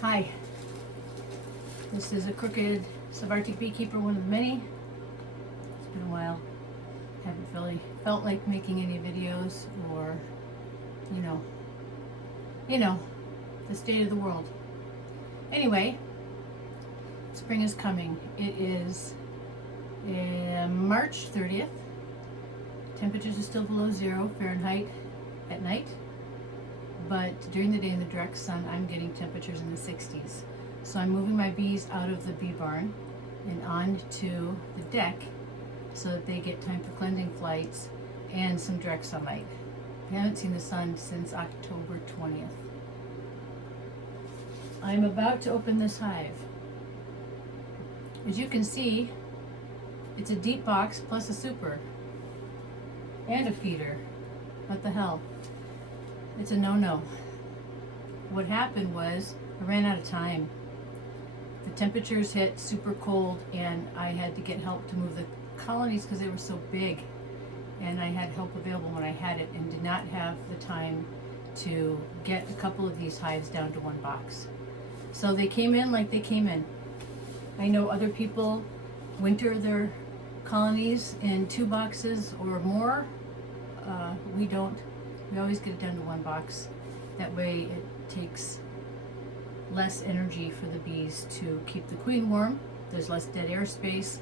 Hi, this is a crooked Subarctic Beekeeper, one of the many. It's been a while. Haven't really felt like making any videos or, you know, the state of the world. Anyway, spring is coming. It is March 30th. Temperatures are still below 0 Fahrenheit at night. But during the day in the direct sun, I'm getting temperatures in the 60s. So I'm moving my bees out of the bee barn and onto the deck so that they get time for cleansing flights and some direct sunlight. I haven't seen the sun since October 20th. I'm about to open this hive. As you can see, it's a deep box plus a super and a feeder. What the hell? It's a no-no. What happened was I ran out of time. The temperatures hit super cold and I had to get help to move the colonies because they were so big. And I had help available when I had it and did not have the time to get a couple of these hives down to one box. So they came in like they came in. I know other people winter their colonies in 2 boxes or more. We don't. We always get it down to 1 box. That way it takes less energy for the bees to keep the queen warm. There's less dead air space.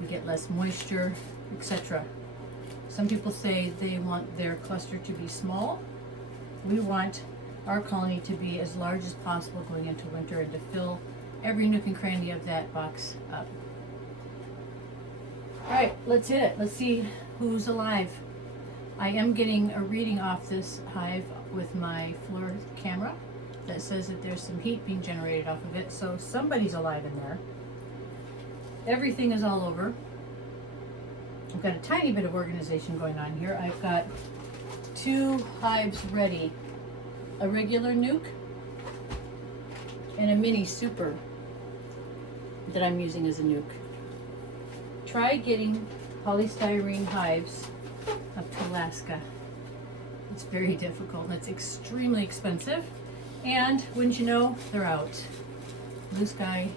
We get less moisture, etc. Some people say they want their cluster to be small. We want our colony to be as large as possible going into winter and to fill every nook and cranny of that box up. All right, let's hit it. Let's see who's alive. I am getting a reading off this hive with my floor camera that says that there's some heat being generated off of it, so somebody's alive in there. Everything is all over. I've got a tiny bit of organization going on here. I've got 2 hives ready, a regular nuke and a mini super that I'm using as a nuke. Try getting polystyrene hives up to Alaska. It's very difficult and it's extremely expensive, and wouldn't you know, they're out. Blue Sky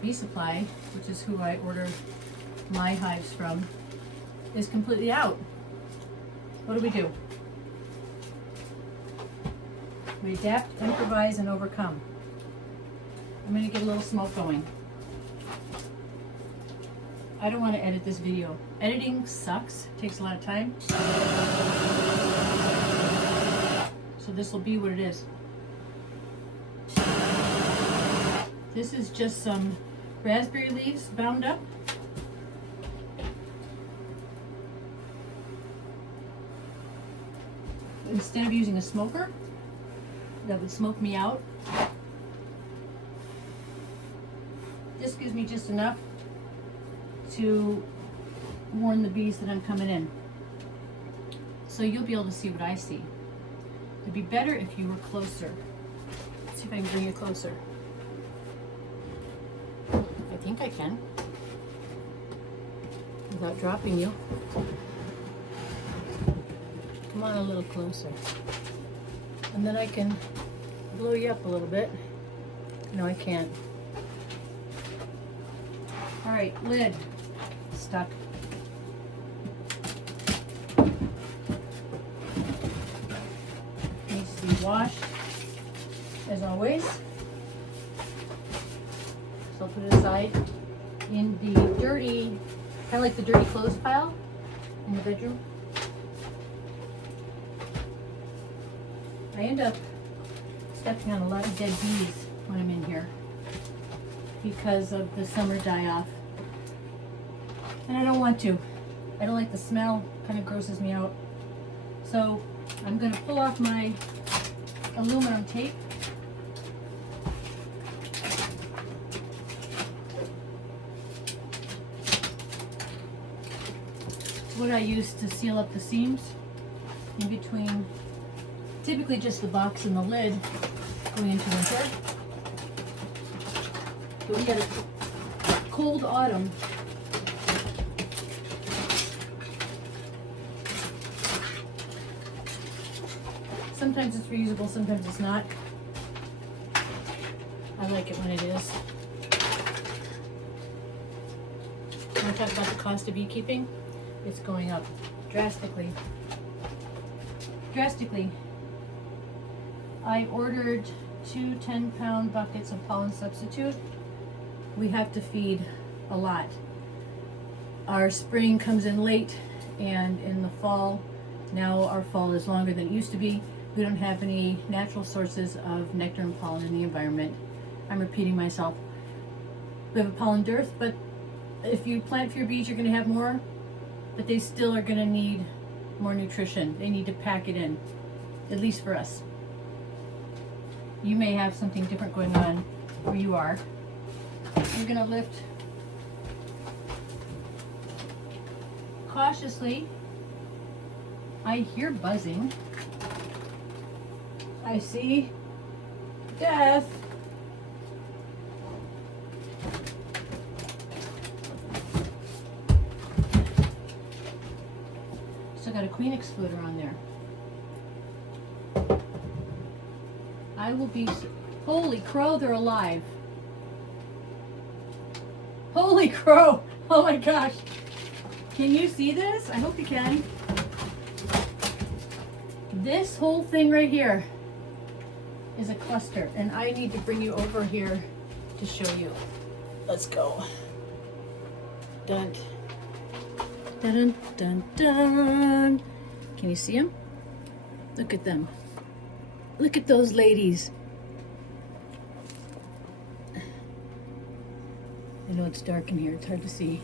Bee Supply, which is who I order my hives from, is completely out. What do? We adapt, improvise, and overcome. I'm going to get a little smoke going. I don't want to edit this video. Editing sucks, takes a lot of time. So this will be what it is. This is just some raspberry leaves bound up. Instead of using a smoker that would smoke me out, this gives me just enough to warn the bees that I'm coming in. So you'll be able to see what I see. It'd be better if you were closer. Let's see if I can bring you closer. I think I can, without dropping you. Come on a little closer. And then I can blow you up a little bit. No, I can't. All right, lid stuck. Needs to be washed, as always. So I'll put it aside in the dirty, kind of like the dirty clothes pile in the bedroom. I end up stepping on a lot of dead bees when I'm in here because of the summer die-off. And I don't want to. I don't like the smell, kind of grosses me out. So I'm going to pull off my aluminum tape. It's what I use to seal up the seams in between, typically just the box and the lid going into winter. But we had a cold autumn. Sometimes it's reusable, sometimes it's not. I like it when it is. When I talk about the cost of beekeeping, it's going up drastically. Drastically. I ordered 2 10-pound buckets of pollen substitute. We have to feed a lot. Our spring comes in late, and in the fall, now our fall is longer than it used to be. We don't have any natural sources of nectar and pollen in the environment. I'm repeating myself. We have a pollen dearth, but if you plant for your bees, you're going to have more, but they still are going to need more nutrition. They need to pack it in, at least for us. You may have something different going on where you are. We're going to lift cautiously. I hear buzzing. I see death. Still got a queen excluder on there. I will be, holy crow, they're alive. Holy crow, oh my gosh. Can you see this? I hope you can. This whole thing right here is a cluster, and I need to bring you over here to show you. Let's go. Dun, dun, dun, dun. Can you see them? Look at them. Look at those ladies. I know it's dark in here, it's hard to see.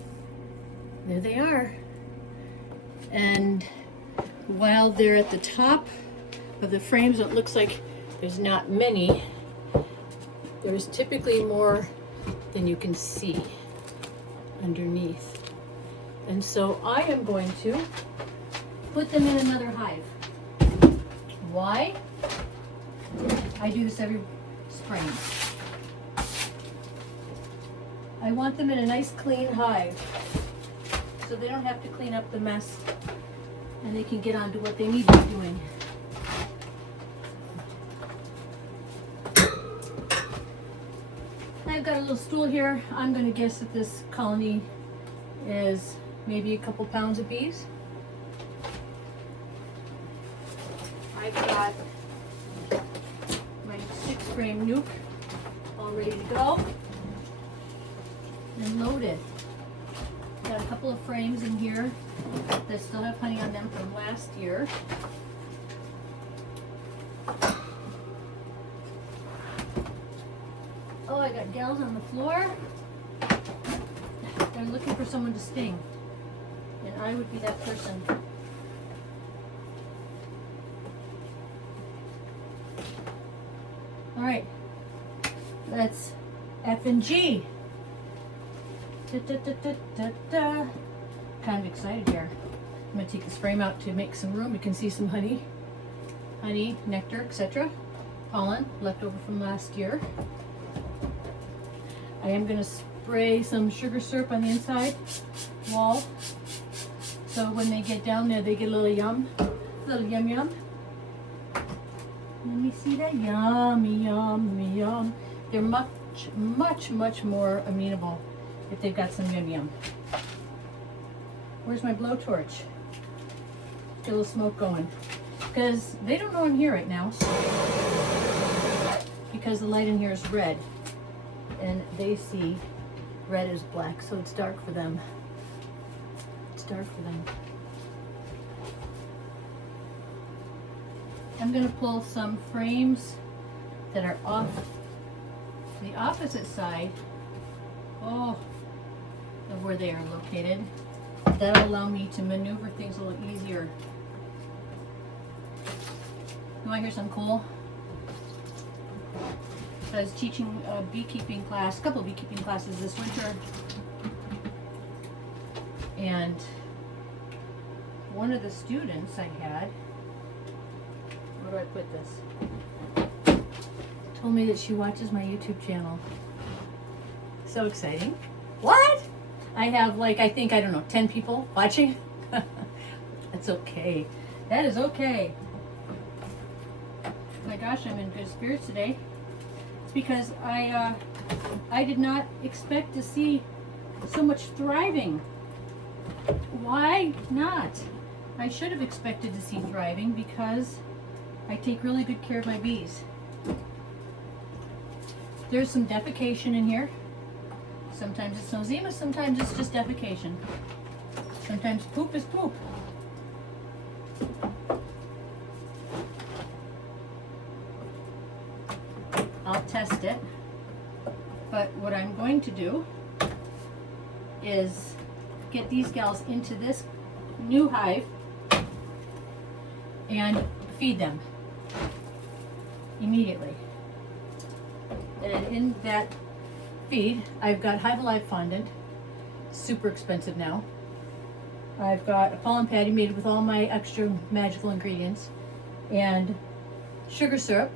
There they are. And while they're at the top of the frames, it looks like there's not many. There's typically more than you can see underneath. And so I am going to put them in another hive. Why? I do this every spring. I want them in a nice clean hive so they don't have to clean up the mess and they can get on to what they need to be doing. I've got a little stool here. I'm going to guess that this colony is maybe a couple pounds of bees. I've got my 6-frame nuke all ready to go and loaded. Got a couple of frames in here that still have honey on them from last year. Oh, I got gals on the floor. They're looking for someone to sting, and I would be that person. All right, let's F and G. Da, da, da, da, da, da. Kind of excited here. I'm gonna take this frame out to make some room. You can see some honey, nectar, etc. Pollen left over from last year. I am gonna spray some sugar syrup on the inside wall, so when they get down there, they get a little yum, yum. Let me see that. Yummy, yummy, yum. They're much more amenable if they've got some yum yum. Where's my blowtorch? Get a little smoke going. Because they don't know I'm here right now. Because the light in here is red. And they see red is black, so it's dark for them. It's dark for them. I'm going to pull some frames that are off the opposite side of where they are located. That'll allow me to maneuver things a little easier. You want to hear something cool? I was teaching a beekeeping class, a couple of beekeeping classes this winter, and one of the students I had, where do I put this? Told me that she watches my YouTube channel. So exciting. What? I have I don't know, 10 people watching. That's okay. That is okay. Oh my gosh, I'm in good spirits today. It's because I did not expect to see so much thriving. Why not? I should have expected to see thriving because I take really good care of my bees. There's some defecation in here. Sometimes it's nosema, sometimes it's just defecation. Sometimes poop is poop. I'll test it. But what I'm going to do is get these gals into this new hive and feed them immediately. And in that feed, I've got Hive Alive fondant, super expensive now. I've got a pollen patty made with all my extra magical ingredients and sugar syrup,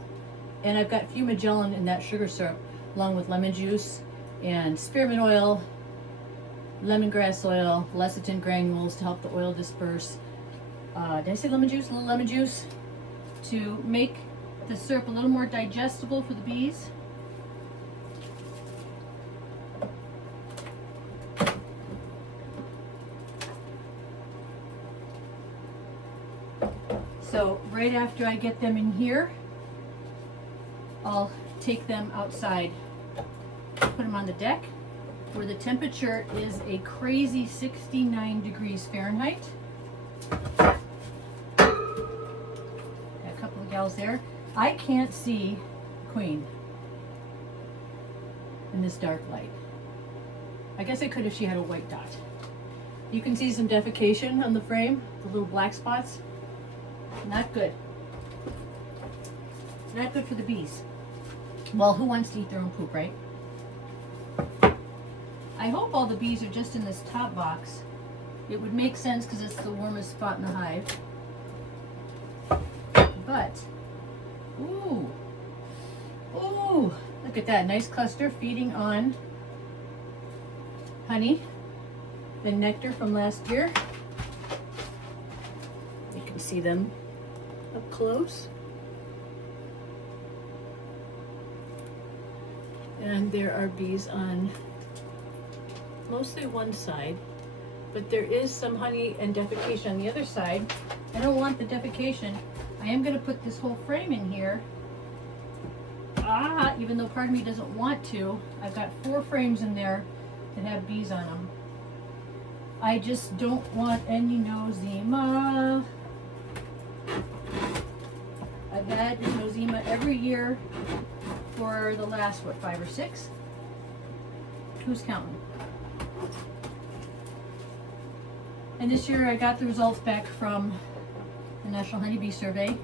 and I've got fumagellin in that sugar syrup along with lemon juice and spearmint oil, lemongrass oil, lecithin granules to help the oil disperse. Did I say lemon juice? A little lemon juice to make the syrup a little more digestible for the bees. So right after I get them in here, I'll take them outside, put them on the deck where the temperature is a crazy 69 degrees Fahrenheit. Got a couple of gals there. I can't see Queen in this dark light. I guess I could if she had a white dot. You can see some defecation on the frame, the little black spots. Not good. Not good for the bees. Well, who wants to eat their own poop, right? I hope all the bees are just in this top box. It would make sense because it's the warmest spot in the hive. But, ooh, look at that. Nice cluster feeding on honey, the nectar from last year. You can see them up close. And there are bees on mostly one side, but there is some honey and defecation on the other side. I don't want the defecation. I am going to put this whole frame in here. Even though part of me doesn't want to. I've got 4 frames in there that have bees on them. I just don't want any nosema. I've had nosema every year for the last, what, 5 or 6? Who's counting? And this year I got the results back from the National Honeybee Survey,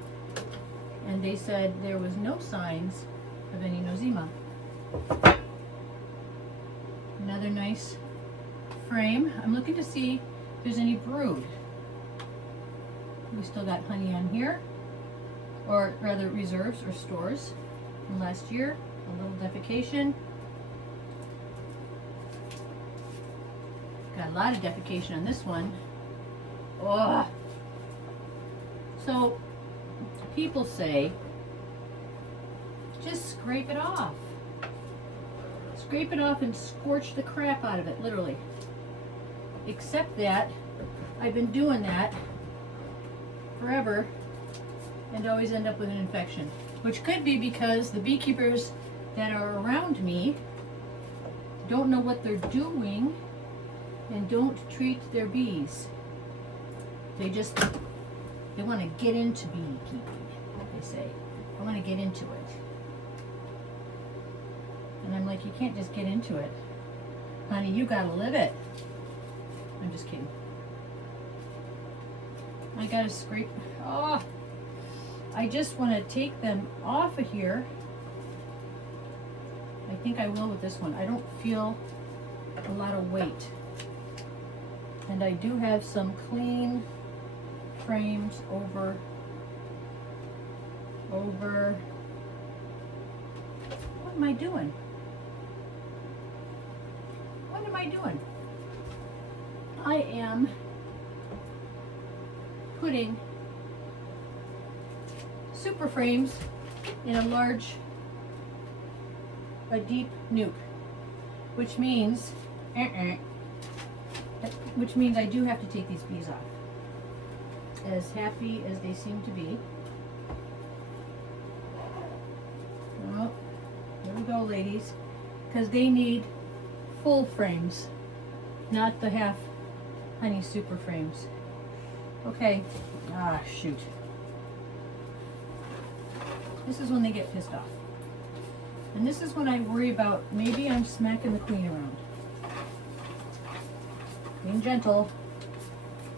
and they said there was no signs of any nosema. Another nice frame. I'm looking to see if there's any brood. We still got honey on here, or rather reserves or stores from last year. A little defecation. Got a lot of defecation on this one. Oh. So people say, just scrape it off. Scrape it off and scorch the crap out of it, literally. Except that I've been doing that forever and always end up with an infection, which could be because the beekeepers that are around me don't know what they're doing and don't treat their bees. They want to get into beekeeping, they say. I want to get into it. And I'm like, you can't just get into it. Honey, you gotta live it. I'm just kidding. I gotta scrape. Oh, I just want to take them off of here. I think I will with this one. I don't feel a lot of weight. And I do have some clean frames over. What am I doing? What am I doing? I am putting super frames in a large a deep nuke, which means I do have to take these bees off. As happy as they seem to be. Well, there we go, ladies, because they need full frames, not the half honey super frames. Okay, shoot. This is when they get pissed off. And this is when I worry about maybe I'm smacking the queen around. Being gentle.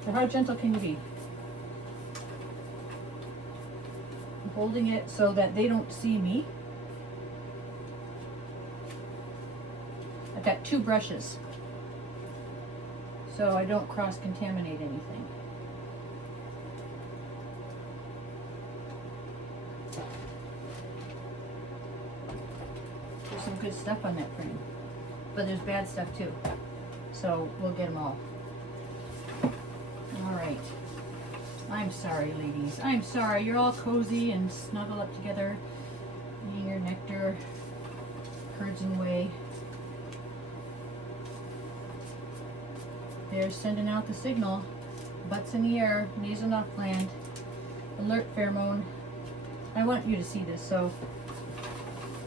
So how gentle can you be? I'm holding it so that they don't see me. I've got 2 brushes, so I don't cross-contaminate anything. There's some good stuff on that frame, but there's bad stuff too. So we'll get them all. All right. I'm sorry, ladies. I'm sorry. You're all cozy and snuggle up together, eating your nectar, curdsing away. They're sending out the signal. Butts in the air, nasal knock gland, alert pheromone. I want you to see this, so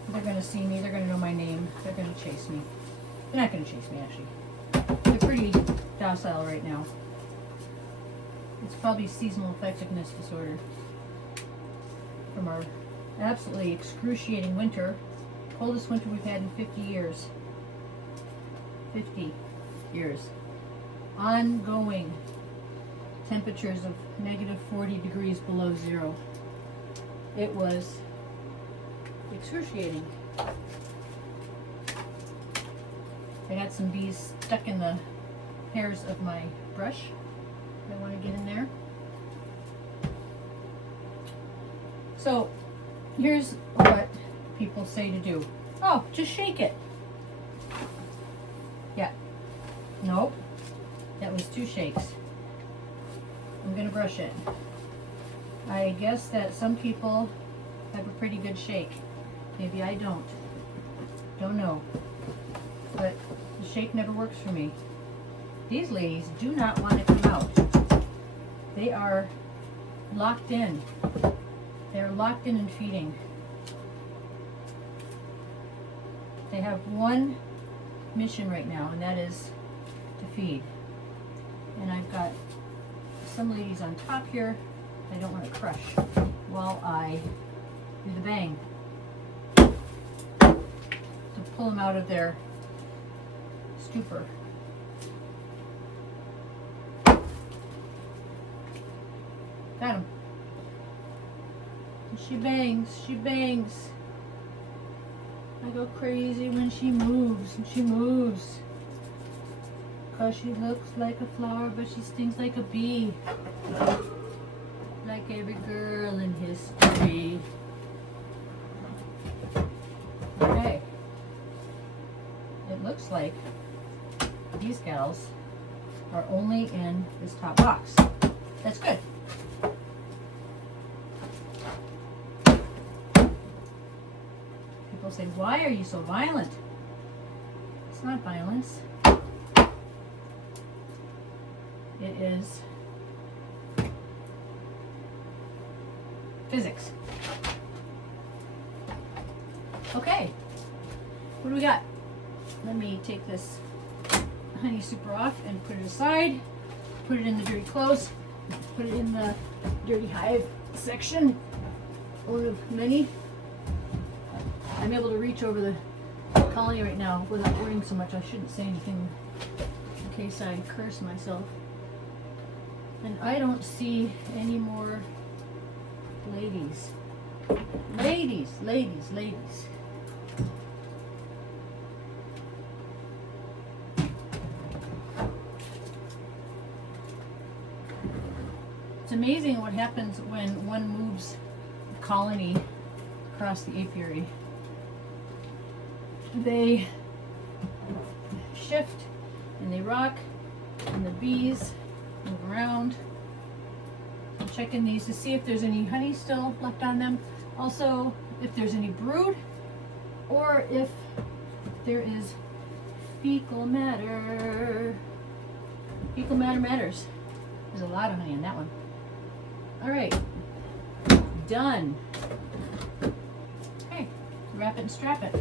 they're going to see me. They're going to know my name. They're going to chase me. They're not going to chase me, actually. They're pretty docile right now. It's probably seasonal effectiveness disorder from our absolutely excruciating winter. Coldest winter we've had in 50 years. 50 years. Ongoing temperatures of negative 40 degrees below zero. It was excruciating. I got some bees stuck in the hairs of my brush. I want to get in there. So here's what people say to do. Oh, just shake it. Yeah. Nope. That was 2 shakes. I'm going to brush it. I guess that some people have a pretty good shake. Maybe I don't. Don't know. But the shake never works for me. These ladies do not want to come out. They are locked in. They're locked in and feeding. They have one mission right now, and that is to feed. And I've got some ladies on top here I don't want to crush while I do the bang to pull them out of their stupor. Got him. And she bangs, she bangs. I go crazy when she moves, and she moves. Cause she looks like a flower, but she stings like a bee. Like every girl in history. Okay. It looks like these gals are only in this top box. That's good. People say, why are you so violent? It's not violence. It is physics. Okay, what do we got? Let me take this honey super off and put it aside. Put it in the dirty clothes. Put it in the dirty hive section. One of many. I'm able to reach over the colony right now without worrying so much. I shouldn't say anything in case I curse myself. And I don't see any more ladies. Ladies, ladies, ladies. It's amazing what happens when one moves a colony across the apiary. They shift and they rock, and the bees move around. I'm checking these to see if there's any honey still left on them. Also, if there's any brood or if there is fecal matter. Fecal matter matters. There's a lot of honey in that one. All right, done. Okay, wrap it and strap it.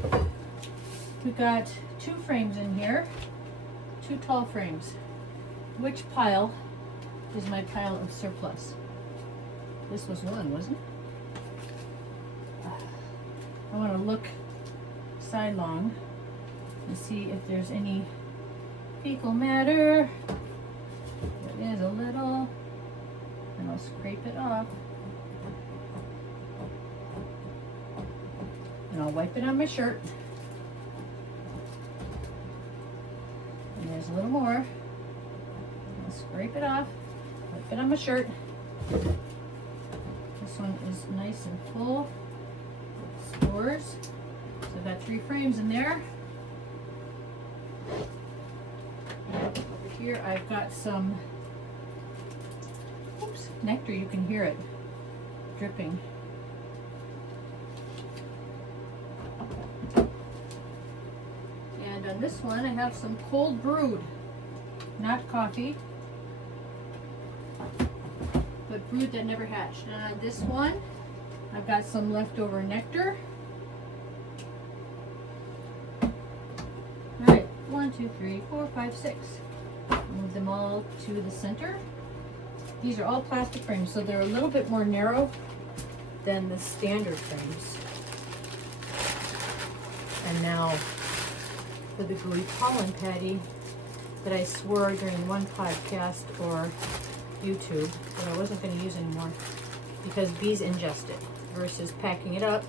We've got 2 frames in here, 2 tall frames. Which pile is my pile of surplus? This was one, wasn't it? I want to look sidelong and see if there's any fecal matter. There is a little, and I'll scrape it off. And I'll wipe it on my shirt. And there's a little more. I'll scrape it off, wipe it on my shirt. This one is nice and full with spores. So I've got 3 frames in there. Over here I've got some nectar. You can hear it dripping. And on this one I have some cold brewed, not coffee, but brewed that never hatched. And on this one I've got some leftover nectar. Alright, 1, 2, 3, 4, 5, 6. Move them all to the center. These are all plastic frames, so they're a little bit more narrow than the standard frames. And now for the gooey pollen patty that I swore during one podcast or YouTube that I wasn't going to use anymore because bees ingest it versus packing it up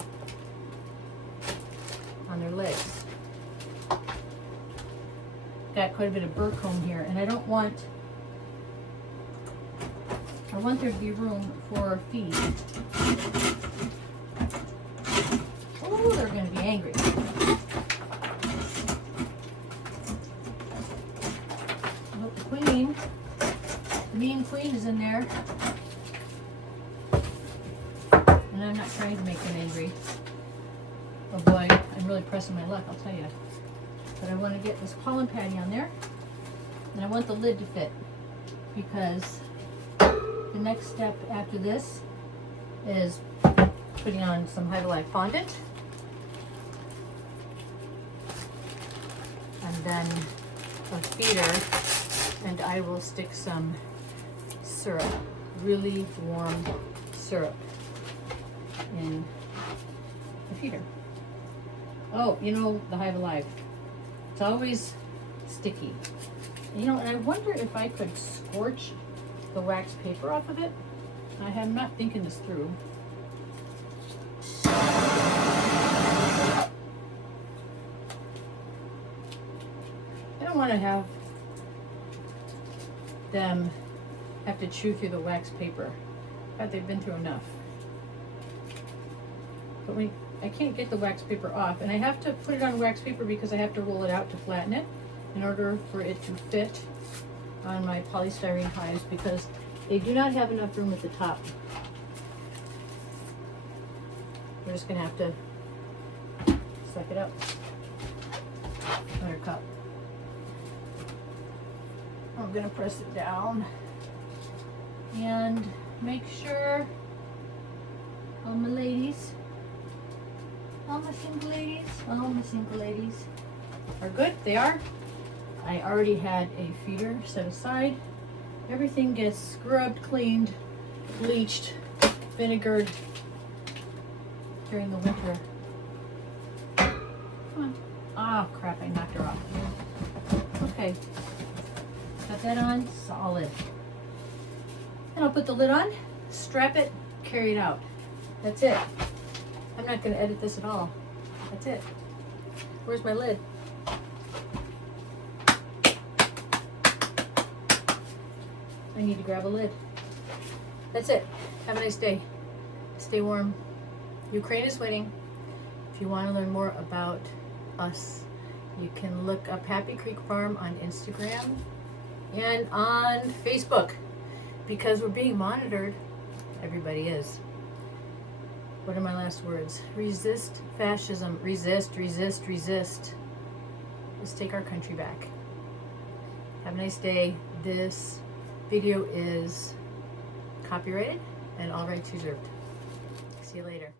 on their legs. Got quite a bit of burr comb here, and I want there to be room for feed. Oh, they're going to be angry. I hope the queen, the mean queen, is in there. And I'm not trying to make them angry. Oh boy, I'm really pressing my luck, I'll tell you. But I want to get this pollen patty on there. And I want the lid to fit, because the next step after this is putting on some Hive Alive fondant, and then a feeder, and I will stick some syrup, really warm syrup, in the feeder. Oh, you know, the Hive Alive, it's always sticky. You know, and I wonder if I could scorch the wax paper off of it. I am not thinking this through. I don't want to have them have to chew through the wax paper. God, they've been through enough. But I can't get the wax paper off, and I have to put it on wax paper because I have to roll it out to flatten it in order for it to fit on my polystyrene hives, because they do not have enough room at the top. We're just going to have to suck it up. Another cup. I'm going to press it down and make sure all my ladies, all my single ladies are good. They are. I already had a feeder set aside. Everything gets scrubbed, cleaned, bleached, vinegared during the winter. Come on. Ah, crap, I knocked her off. Okay. Got that on, solid. And I'll put the lid on, strap it, carry it out. That's it. I'm not going to edit this at all. That's it. Where's my lid? I need to grab a lid. That's it. Have a nice day. Stay warm. Ukraine is winning. If you want to learn more about us, you can look up Happy Creek Farm on Instagram and on Facebook, because we're being monitored. Everybody is. What are my last words? Resist fascism. Resist, resist, resist. Let's take our country back. Have a nice day. This video is copyrighted and all rights reserved. See you later.